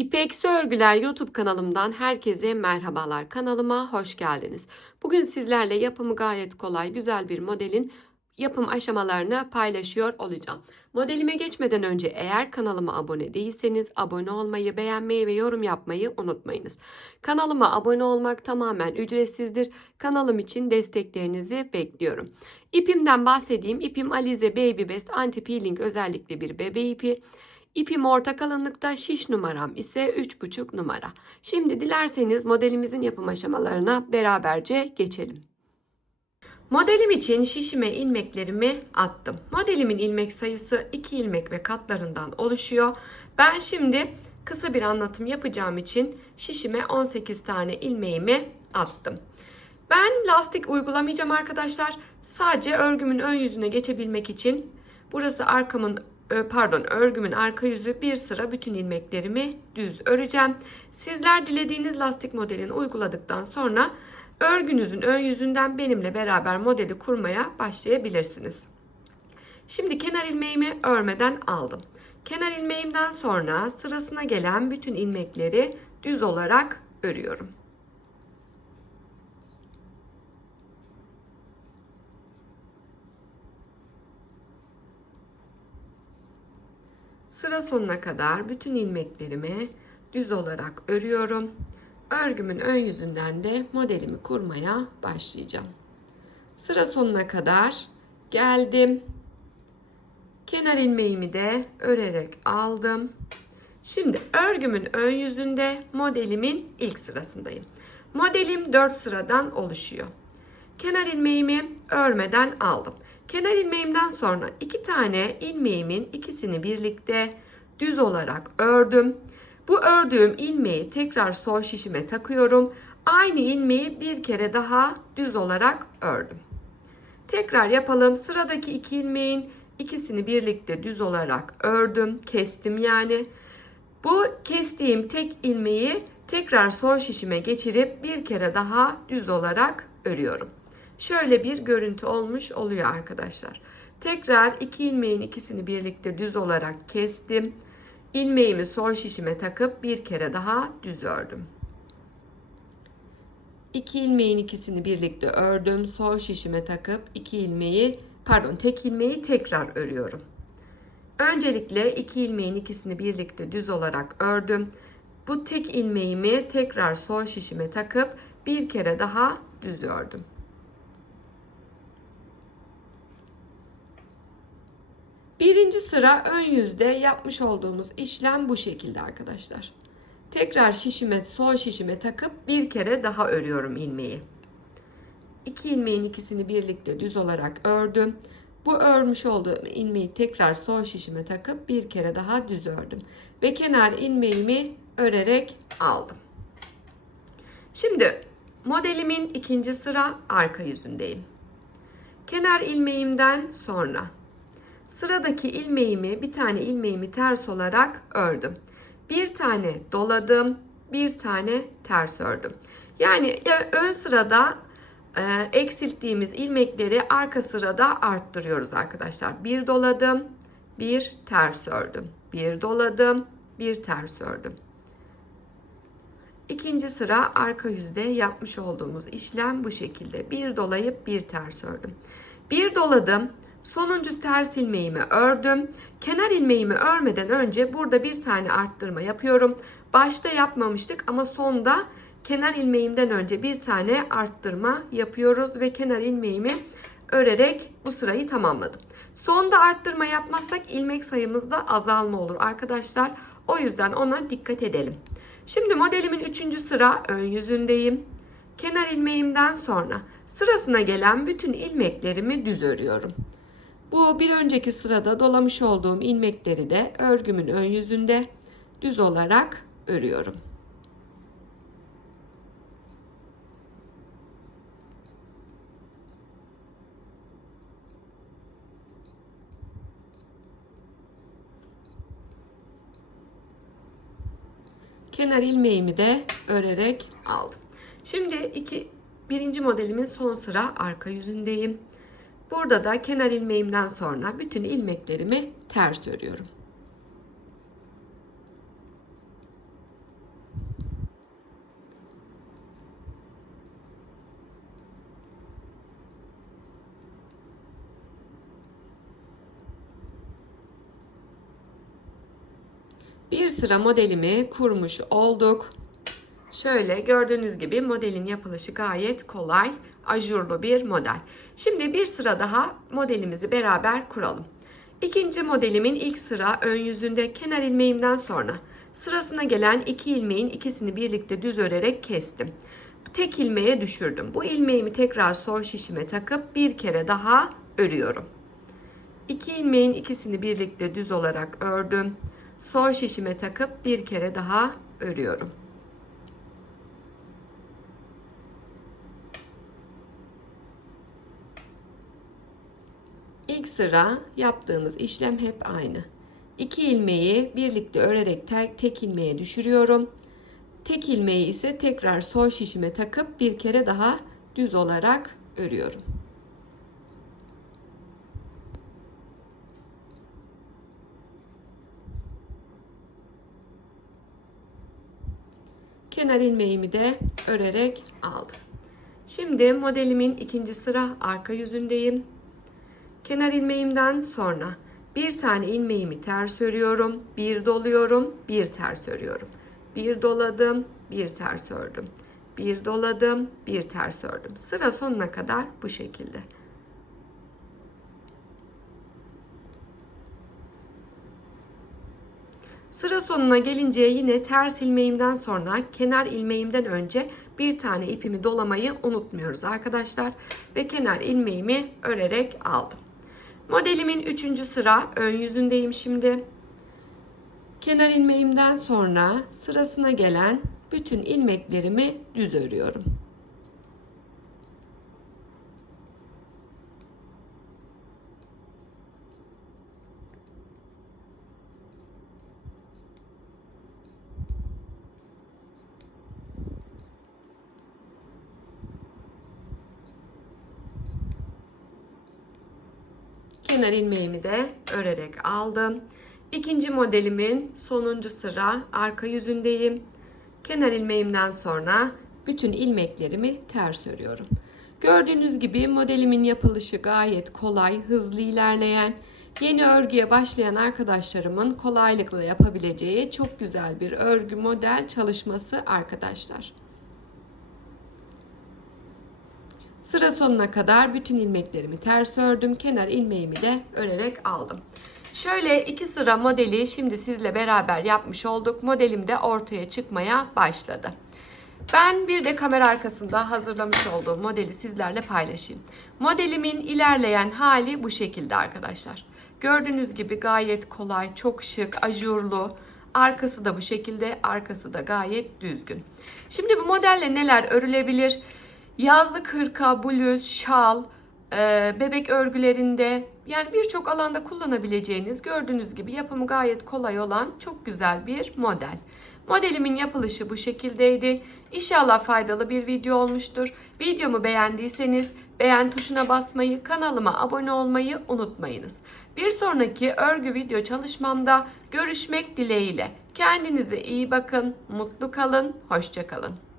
İpeksi Örgüler YouTube kanalımdan herkese merhabalar. Kanalıma hoş geldiniz. Bugün sizlerle yapımı gayet kolay, güzel bir modelin yapım aşamalarını paylaşıyor olacağım. Modelime geçmeden önce eğer kanalıma abone değilseniz abone olmayı, beğenmeyi ve yorum yapmayı unutmayınız. Kanalıma abone olmak tamamen ücretsizdir. Kanalım için desteklerinizi bekliyorum. İpimden bahsedeyim. İpim Alize Baby Best Anti Peeling özellikle bir bebe ipi. İpim orta kalınlıkta, şiş numaram ise 3,5 numara. Şimdi dilerseniz modelimizin yapım aşamalarına beraberce geçelim. Modelim için şişime ilmeklerimi attım. Modelimin ilmek sayısı 2 ilmek ve katlarından oluşuyor. Ben şimdi kısa bir anlatım yapacağım için şişime 18 tane ilmeğimi attım. Ben lastik uygulamayacağım arkadaşlar. Sadece örgümün ön yüzüne geçebilmek için burası arkamın pardon örgümün arka yüzü bir sıra bütün ilmeklerimi düz öreceğim. Sizler dilediğiniz lastik modelini uyguladıktan sonra örgünüzün ön yüzünden benimle beraber modeli kurmaya başlayabilirsiniz. Şimdi kenar ilmeğimi örmeden aldım. Kenar ilmeğimden sonra sırasına gelen bütün ilmekleri düz olarak örüyorum. Sıra sonuna kadar bütün ilmeklerimi düz olarak örüyorum. Örgümün ön yüzünden de modelimi kurmaya başlayacağım. Sıra sonuna kadar geldim. Kenar ilmeğimi de örerek aldım. Şimdi örgümün ön yüzünde modelimin ilk sırasındayım. Modelim 4 sıradan oluşuyor. Kenar ilmeğimi örmeden aldım. Kenar ilmeğimden sonra iki tane ilmeğimin ikisini birlikte düz olarak ördüm. Bu ördüğüm ilmeği tekrar sol şişime takıyorum. Aynı ilmeği bir kere daha düz olarak ördüm. Tekrar yapalım. Sıradaki iki ilmeğin ikisini birlikte düz olarak ördüm. Kestim yani. Bu kestiğim tek ilmeği tekrar sol şişime geçirip bir kere daha düz olarak örüyorum şöyle bir görüntü olmuş oluyor arkadaşlar. Tekrar iki ilmeğin ikisini birlikte düz olarak kestim. İlmeğimi sol şişime takıp bir kere daha düz ördüm. İki ilmeğin ikisini birlikte ördüm. Sol şişime takıp iki ilmeği pardon tek ilmeği tekrar örüyorum. Öncelikle iki ilmeğin ikisini birlikte düz olarak ördüm. Bu tek ilmeğimi tekrar sol şişime takıp bir kere daha düz ördüm. Birinci sıra ön yüzde yapmış olduğumuz işlem bu şekilde arkadaşlar. Tekrar şişime sol şişime takıp bir kere daha örüyorum ilmeği. İki ilmeğin ikisini birlikte düz olarak ördüm. Bu örmüş olduğum ilmeği tekrar sol şişime takıp bir kere daha düz ördüm. Ve kenar ilmeğimi örerek aldım. Şimdi modelimin ikinci sıra arka yüzündeyim. Kenar ilmeğimden sonra Sıradaki ilmeğimi bir tane ilmeğimi ters olarak ördüm. Bir tane doladım, bir tane ters ördüm. Yani ön sırada e, eksilttiğimiz ilmekleri arka sırada arttırıyoruz arkadaşlar. Bir doladım, bir ters ördüm. Bir doladım, bir ters ördüm. İkinci sıra arka yüzde yapmış olduğumuz işlem bu şekilde. Bir dolayıp bir ters ördüm. Bir doladım, Sonuncu ters ilmeğimi ördüm. Kenar ilmeğimi örmeden önce burada bir tane arttırma yapıyorum. Başta yapmamıştık ama sonda kenar ilmeğimden önce bir tane arttırma yapıyoruz ve kenar ilmeğimi örerek bu sırayı tamamladım. Sonda arttırma yapmazsak ilmek sayımızda azalma olur arkadaşlar. O yüzden ona dikkat edelim. Şimdi modelimin 3. sıra ön yüzündeyim. Kenar ilmeğimden sonra sırasına gelen bütün ilmeklerimi düz örüyorum. Bu bir önceki sırada dolamış olduğum ilmekleri de örgümün ön yüzünde düz olarak örüyorum. Kenar ilmeğimi de örerek aldım. Şimdi iki, birinci modelimin son sıra arka yüzündeyim. Burada da kenar ilmeğimden sonra bütün ilmeklerimi ters örüyorum. Bir sıra modelimi kurmuş olduk. Şöyle gördüğünüz gibi modelin yapılışı gayet kolay ajurlu bir model. Şimdi bir sıra daha modelimizi beraber kuralım. İkinci modelimin ilk sıra ön yüzünde kenar ilmeğimden sonra sırasına gelen iki ilmeğin ikisini birlikte düz örerek kestim. Tek ilmeğe düşürdüm. Bu ilmeğimi tekrar sol şişime takıp bir kere daha örüyorum. İki ilmeğin ikisini birlikte düz olarak ördüm. Sol şişime takıp bir kere daha örüyorum. İlk sıra yaptığımız işlem hep aynı. İki ilmeği birlikte örerek tek, tek ilmeğe düşürüyorum. Tek ilmeği ise tekrar sol şişime takıp bir kere daha düz olarak örüyorum. Kenar ilmeğimi de örerek aldım. Şimdi modelimin ikinci sıra arka yüzündeyim. Kenar ilmeğimden sonra bir tane ilmeğimi ters örüyorum, bir doluyorum, bir ters örüyorum. Bir doladım, bir ters ördüm. Bir doladım, bir ters ördüm. Sıra sonuna kadar bu şekilde. Sıra sonuna gelince yine ters ilmeğimden sonra kenar ilmeğimden önce bir tane ipimi dolamayı unutmuyoruz arkadaşlar. Ve kenar ilmeğimi örerek aldım. Modelimin 3. sıra ön yüzündeyim şimdi. Kenar ilmeğimden sonra sırasına gelen bütün ilmeklerimi düz örüyorum. Kenar ilmeğimi de örerek aldım. İkinci modelimin sonuncu sıra arka yüzündeyim. Kenar ilmeğimden sonra bütün ilmeklerimi ters örüyorum. Gördüğünüz gibi modelimin yapılışı gayet kolay, hızlı ilerleyen, yeni örgüye başlayan arkadaşlarımın kolaylıkla yapabileceği çok güzel bir örgü model çalışması arkadaşlar. Sıra sonuna kadar bütün ilmeklerimi ters ördüm. Kenar ilmeğimi de örerek aldım. Şöyle iki sıra modeli şimdi sizle beraber yapmış olduk. Modelim de ortaya çıkmaya başladı. Ben bir de kamera arkasında hazırlamış olduğum modeli sizlerle paylaşayım. Modelimin ilerleyen hali bu şekilde arkadaşlar. Gördüğünüz gibi gayet kolay, çok şık, ajurlu. Arkası da bu şekilde, arkası da gayet düzgün. Şimdi bu modelle neler örülebilir? Yazlık hırka, bluz, şal, e, bebek örgülerinde yani birçok alanda kullanabileceğiniz gördüğünüz gibi yapımı gayet kolay olan çok güzel bir model. Modelimin yapılışı bu şekildeydi. İnşallah faydalı bir video olmuştur. Videomu beğendiyseniz beğen tuşuna basmayı, kanalıma abone olmayı unutmayınız. Bir sonraki örgü video çalışmamda görüşmek dileğiyle. Kendinize iyi bakın, mutlu kalın, hoşçakalın.